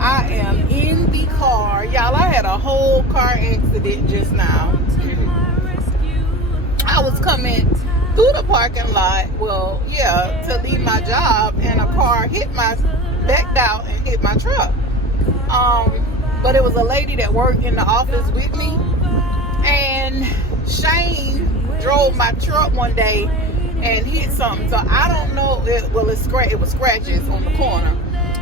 I am in the car. Y'all, I had a whole car accident just now. I was coming through the parking lot, to leave my job, and a car backed out and hit my truck. But it was a lady that worked in the office with me, and Shane drove my truck one day and hit something. So I don't know. It was scratches on the corner.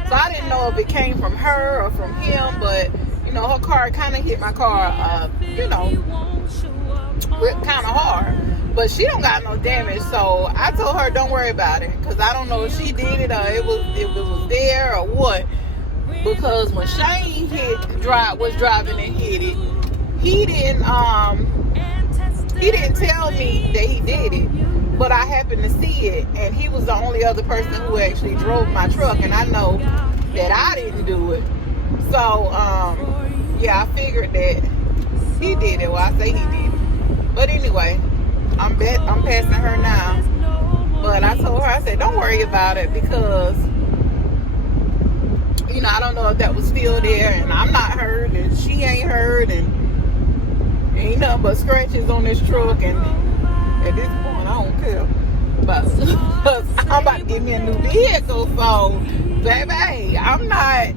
So I didn't know if it came from her or from him, but her car kind of hit my car, kind of hard. But she don't got no damage, so I told her don't worry about it, because I don't know if she did it or it was there or what. Because when Shane was driving and hit it, he didn't tell me that he did it, but I happened to see it, and he was the only other person who actually drove my truck, and I know that I didn't do it. So I figured that he did it. Well, I say he did it, but anyway, I'm passing her now. But I told her, I said, don't worry about it, because I don't know if that was still there, and I'm not hurt, and she ain't hurt, and ain't nothing but scratches on this truck. And at this point, I don't care. But I'm about to get me a new vehicle, so baby, I'm not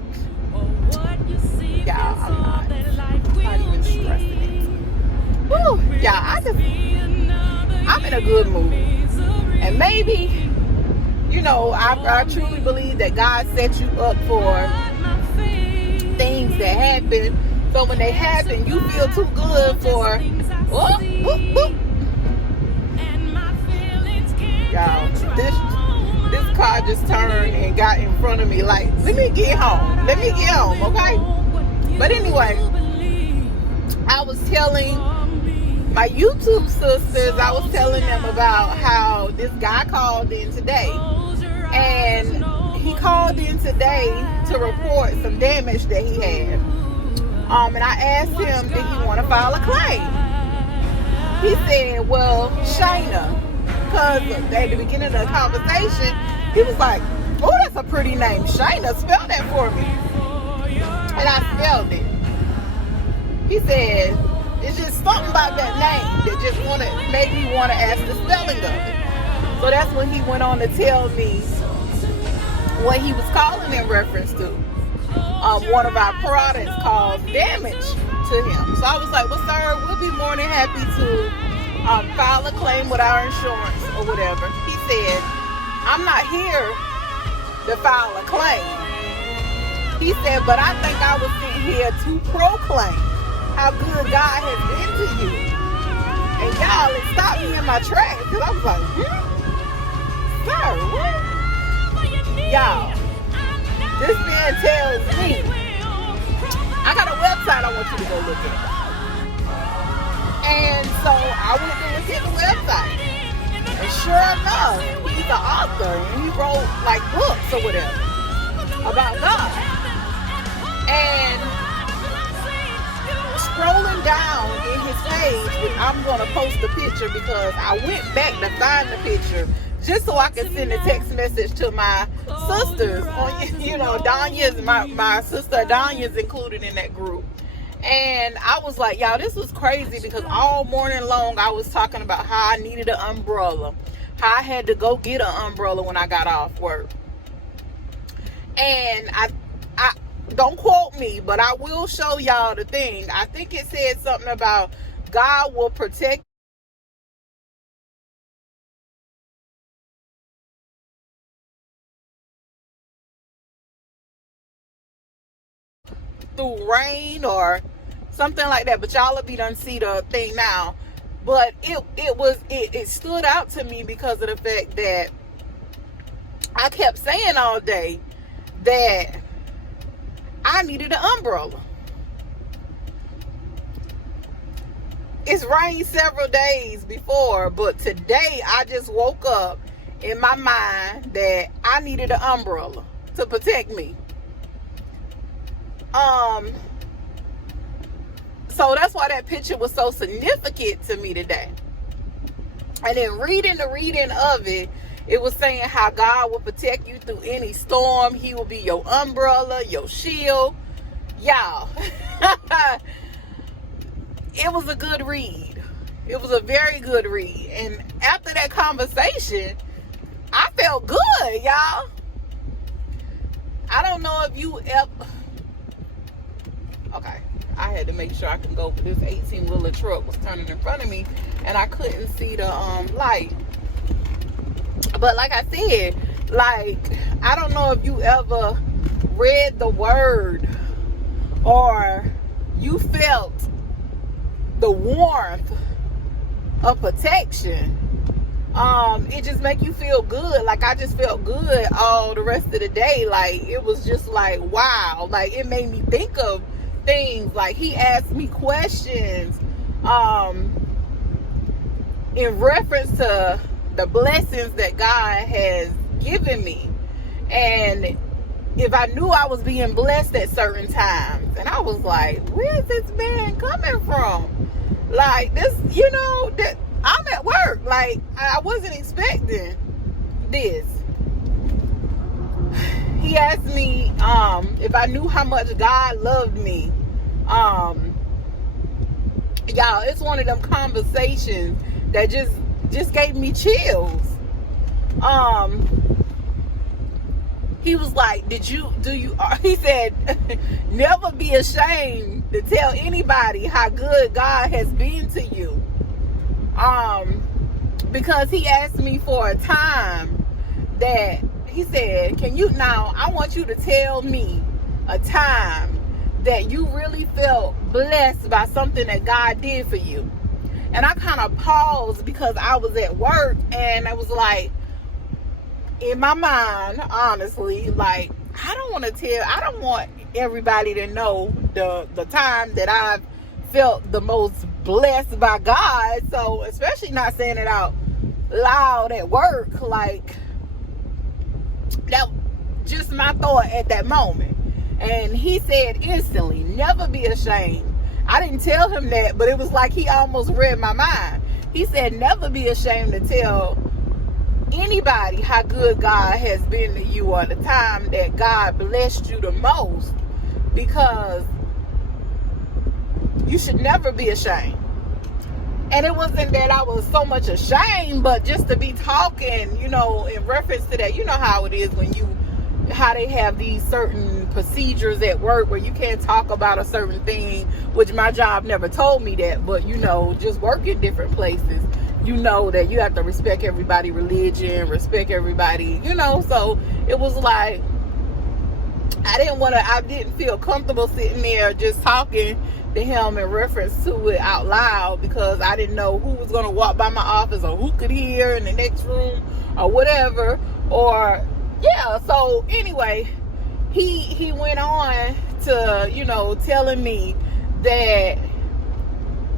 even stressing it. Woo, I'm in a good mood, and maybe. I truly believe that God set you up for things that happen. So when they happen, you feel too good for, whoop, whoop, whoop. Y'all, this car just turned and got in front of me like, let me get home, okay? But anyway, I was telling my YouTube sisters, I was telling them about how this guy called in today. And he called in today to report some damage that he had. And I asked him, did he want to file a claim? He said, well, Shayna. Because at the beginning of the conversation, he was like, oh, that's a pretty name, Shayna. Spell that for me. And I spelled it. He said, it's just something about that name that just made me want to ask the spelling of it. So that's when he went on to tell me what he was calling in reference to. One of our products caused damage to him. So I was like, well, sir, we'll be more than happy to file a claim with our insurance or whatever. He said, I'm not here to file a claim. He said, but I think I was sitting here to proclaim how good God has been to you. And y'all, it stopped me in my tracks, because I was like, sir, what? Y'all, this man tells me, I got a website I want you to go look at. And so I went to look at the website. And sure enough, he's an author, and he wrote like books or whatever about God. And scrolling down in his page, which I'm going to post the picture because I went back to find the picture just so I could send a text message to my sisters. Danya's, my sister Danya's included in that group. And I was like, y'all, this was crazy, because all morning long I was talking about how I needed an umbrella, how I had to go get an umbrella when I got off work. And I don't quote me, but I will show y'all the thing. I think it said something about God will protect through rain or something like that. But y'all will be done see the thing now. But it stood out to me because of the fact that I kept saying all day that I needed an umbrella. It's rained several days before, but today I just woke up in my mind that I needed an umbrella to protect me. So that's why that picture was so significant to me today. And then reading of it, It was saying how God will protect you through any storm. He will be your umbrella, your shield. Y'all, it was a good read. It was a very good read. And after that conversation, I felt good, y'all. I don't know if you ever... Okay, I had to make sure I can go, but this 18-wheeler truck was turning in front of me, and I couldn't see the light. But like I said, like, I don't know if you ever read the word or you felt the warmth of protection. It just make you feel good. Like, I just felt good all the rest of the day. Like, it was just like, wow. Like, it made me think of things. Like, he asked me questions in reference to the blessings that God has given me, and if I knew I was being blessed at certain times. And I was like, where's this man coming from? Like, this, you know, that I'm at work. Like, I wasn't expecting this. He asked me if I knew how much God loved me. Y'all, it's one of them conversations that just gave me chills. He was like, he said, never be ashamed to tell anybody how good God has been to you. Because he asked me for a time that, he said, I want you to tell me a time that you really felt blessed by something that God did for you. And I kind of paused because I was at work, and I was like, in my mind, honestly, like, I don't want everybody to know the time that I've felt the most blessed by God. So, especially not saying it out loud at work, like, that just my thought at that moment. And he said instantly, never be ashamed. I didn't tell him that, but it was like he almost read my mind. He said, never be ashamed to tell anybody how good God has been to you, or the time that God blessed you the most, because you should never be ashamed. And it wasn't that I was so much ashamed, but just to be talking, you know, in reference to that. You know how it is when how they have these certain procedures at work where you can't talk about a certain thing, which my job never told me that, but, you know, just work in different places, you know that you have to respect everybody's religion, respect everybody, you know. So it was like, I didn't feel comfortable sitting there just talking to him in reference to it out loud, because I didn't know who was going to walk by my office, or who could hear in the next room, or whatever. Or yeah, so anyway, he went on to, you know, telling me that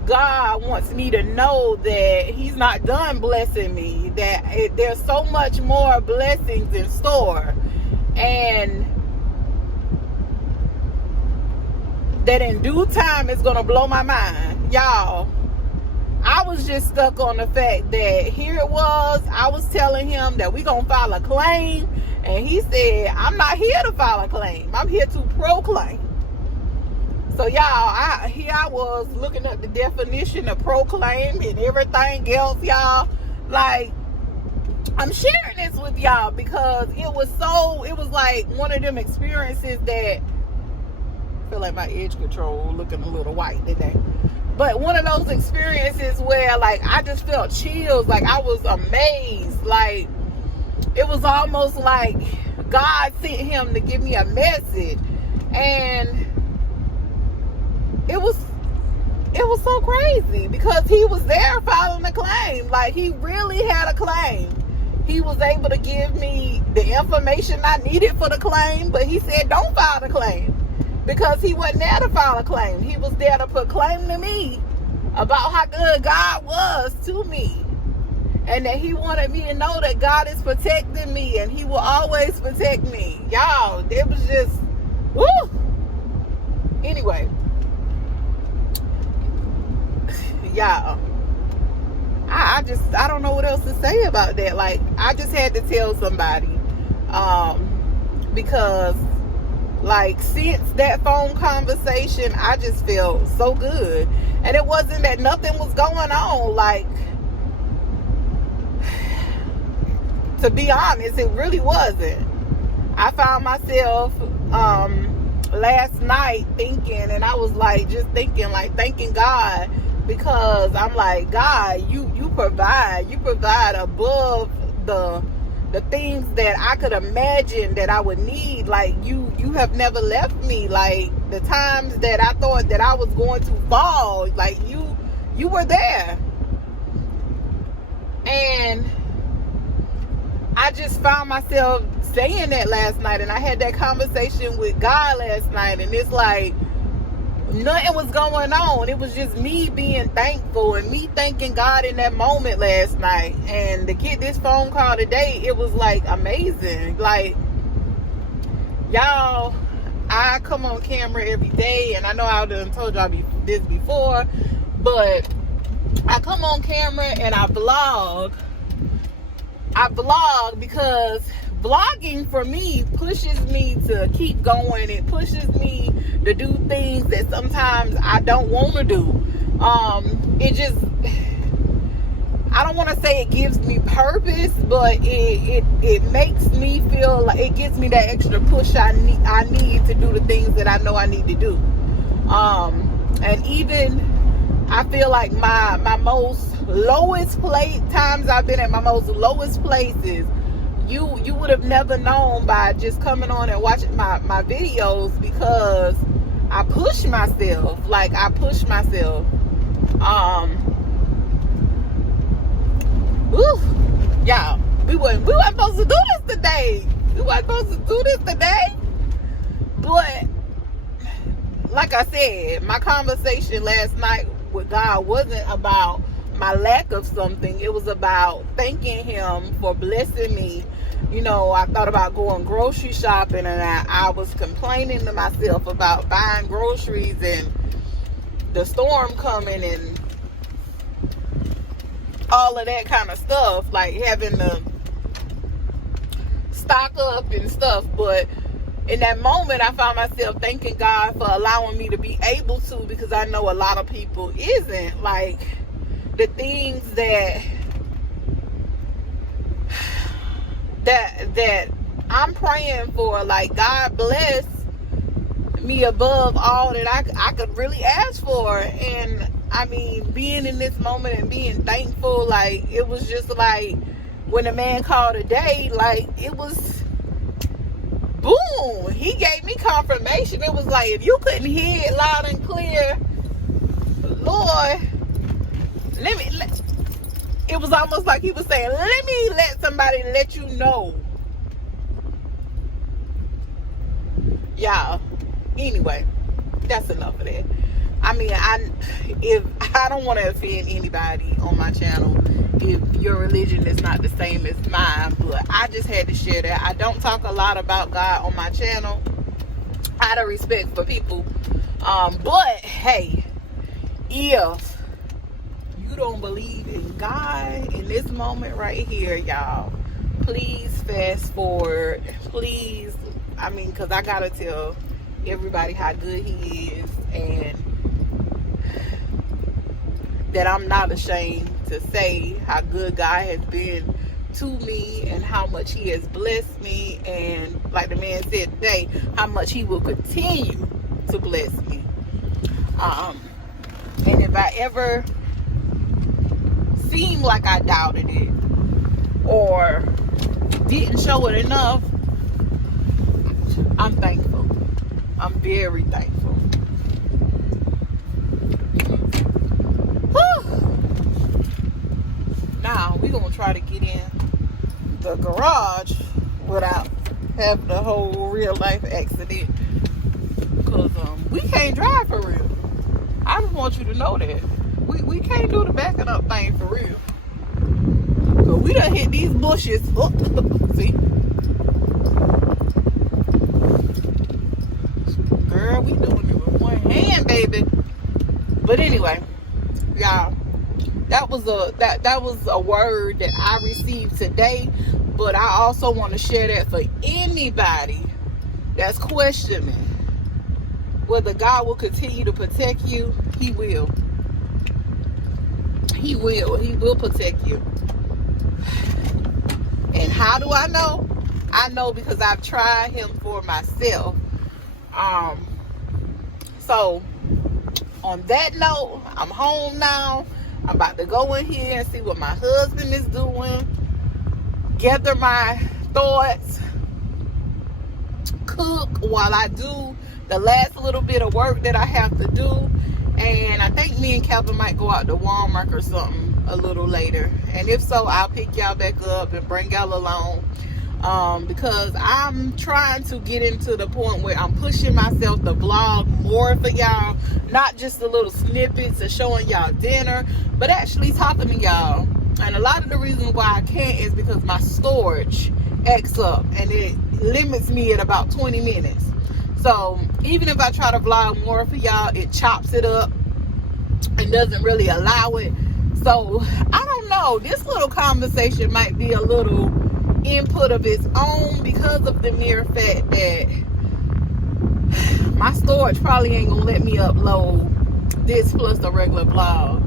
God wants me to know that he's not done blessing me, that there's so much more blessings in store, and that in due time it's gonna blow my mind. Y'all, I was just stuck on the fact that here it was, I was telling him that we gonna file a claim, and he said, I'm not here to file a claim, I'm here to proclaim. So y'all, here I was looking at the definition of proclaim and everything else, y'all. Like, I'm sharing this with y'all because it was like one of them experiences that, I feel like my edge control looking a little white today. But one of those experiences where, like, I just felt chills. Like, I was amazed. Like, it was almost like God sent him to give me a message. And it was so crazy because he was there filing a claim. Like, he really had a claim. He was able to give me the information I needed for the claim, but he said, don't file the claim, because he wasn't there to file a claim. He was there to put claim to me about how good God was to me, and that he wanted me to know that God is protecting me, and he will always protect me. Y'all, it was just, woo! Anyway, y'all, I don't know what else to say about that. Like, I just had to tell somebody, because like since that phone conversation, I just felt so good. And it wasn't that nothing was going on. Like, to be honest, it really wasn't. I found myself last night thinking, and I was like just thinking, like thanking God, because I'm like, God, you provide above the things that I could imagine that I would need. Like, you have never left me. Like, the times that I thought that I was going to fall, like you were there. And I just found myself saying that last night, and I had that conversation with God last night, and it's like nothing was going on. It was just me being thankful and me thanking God in that moment last night. And to get this phone call today, it was like amazing. Like, y'all, I come on camera every day, and I know I done told y'all this before, but I come on camera and I vlog because vlogging for me pushes me to keep going. It pushes me to do things that sometimes I don't want to do. It just, I don't want to say it gives me purpose, but it makes me feel like it gives me that extra push I need to do the things that I know I need to do. And even I feel like my most lowest times I've been at my most lowest places, you would have never known by just coming on and watching my videos, because I push myself. Like, I push myself. Y'all, we wasn't supposed to do this today. But like I said, my conversation last night with God wasn't about my lack of something. It was about thanking him for blessing me. You know, I thought about going grocery shopping, and I was complaining to myself about buying groceries and the storm coming and all of that kind of stuff, like having to stock up and stuff. But in that moment, I found myself thanking God for allowing me to be able to, because I know a lot of people isn't. Like, the things that I'm praying for, like, God bless me above all that I could really ask for. And I mean, being in this moment and being thankful, like, it was just like when the man called today, like, it was boom, he gave me confirmation. It was like, if you couldn't hear it loud and clear, Lord, it was almost like he was saying, let me let somebody let you know. Y'all, anyway, that's enough of that. I mean, if I don't want to offend anybody on my channel, if your religion is not the same as mine, but I just had to share that. I don't talk a lot about God on my channel, out of respect for people. But hey, if you don't believe in God in this moment right here, y'all, please fast forward. Please, I mean, because I gotta tell everybody how good he is, and that I'm not ashamed to say how good God has been to me and how much he has blessed me, and like the man said today, how much he will continue to bless me. And if I ever seemed like I doubted it or didn't show it enough, I'm thankful. I'm very thankful. Now we're gonna try to get in the garage without having a whole real life accident, because we can't drive for real. I just want you to know that we can't do the backing up thing for real, because we done hit these bushes. See, girl, we doing it with one hand, baby. But anyway, y'all, that was was a word that I received today. But I also want to share that for anybody that's questioning whether God will continue to protect you. He will. He will. He will protect you. And how do I know? I know because I've tried him for myself. So on that note, I'm home now. I'm about to go in here and see what my husband is doing, gather my thoughts, cook while I do the last little bit of work that I have to do. And I think me and Kevin might go out to Walmart or something a little later. And if so, I'll pick y'all back up and bring y'all along. Because I'm trying to get into the point where I'm pushing myself to vlog more for y'all. Not just the little snippets of showing y'all dinner, but actually talking to y'all. And a lot of the reason why I can't is because my storage X up and it limits me at about 20 minutes. So even if I try to vlog more for y'all, it chops it up and doesn't really allow it. So I don't know, this little conversation might be a little input of its own because of the mere fact that my storage probably ain't gonna let me upload this plus the regular vlog.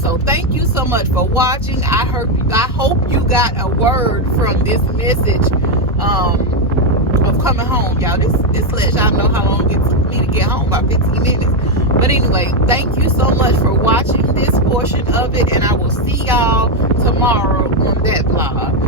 So thank you so much for watching. I hope you got a word from this message of coming home, y'all. This lets y'all know how long it took me to get home, about 15 minutes. But anyway, thank you so much for watching this portion of it, and I will see y'all tomorrow on that vlog.